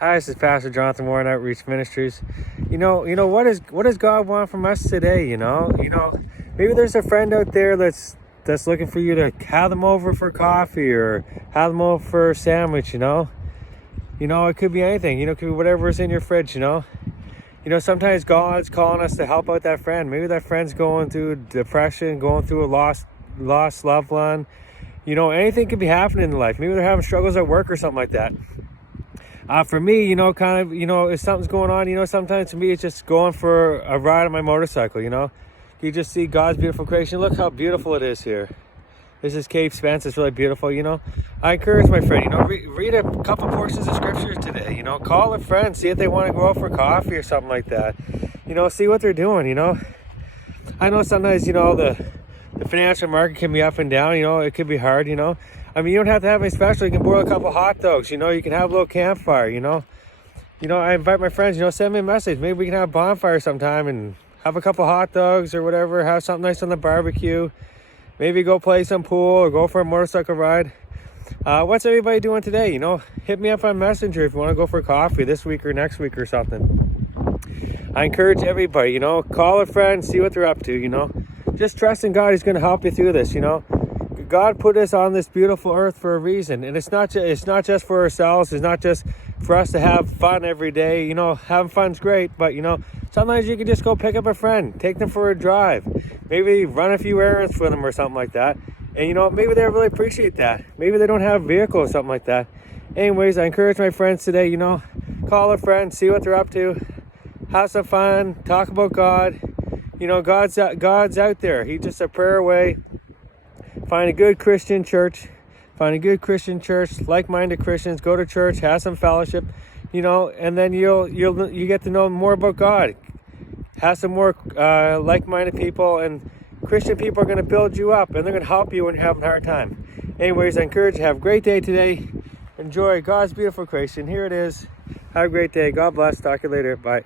Hi, this is Pastor Jonathan Warren, Outreach Ministries. What does God want from us today? Maybe there's a friend out there that's looking for you to have them over for coffee or have them over for a sandwich. It could be anything. It could be whatever's in your fridge. Sometimes God's calling us to help out that friend. Maybe that friend's going through depression, going through a lost loved one. Anything could be happening in life. Maybe they're having struggles at work or something like that. For me, if something's going on, sometimes to me it's just going for a ride on my motorcycle. You just see God's beautiful creation. Look how beautiful it is here. This is Cape Spence. It's really beautiful. I encourage my friend, read a couple portions of scripture today. Call a friend, see if they want to go out for coffee or something like that. See what they're doing. I know sometimes, the financial market can be up and down. It could be hard. You don't have to have anything special. You can boil a couple hot dogs. You can have a little campfire. I invite my friends. Send me a message. Maybe we can have a bonfire sometime and have a couple hot dogs or whatever. Have something nice on the barbecue. Maybe go play some pool or go for a motorcycle ride. What's everybody doing today? Hit me up on Messenger if you want to go for coffee this week or next week or something. I encourage everybody. Call a friend, see what they're up to. Just trust in God. He's going to help you through this. God put us on this beautiful earth for a reason, and it's not just for ourselves. It's not just for us to have fun every day. Having fun's great, but sometimes you can just go pick up a friend, take them for a drive, maybe run a few errands for them or something like that. And maybe they really appreciate that. Maybe they don't have a vehicle or something like that. Anyways, I encourage my friends today. Call a friend, see what they're up to, have some fun, talk about God. God's out there. He's just a prayer away. Find a good Christian church, like-minded Christians. Go to church, have some fellowship, and then you get to know more about God. Have some more like-minded people, and Christian people are going to build you up, and they're going to help you when you're having a hard time. Anyways, I encourage you to have a great day today. Enjoy God's beautiful creation. Here it is. Have a great day. God bless. Talk to you later. Bye.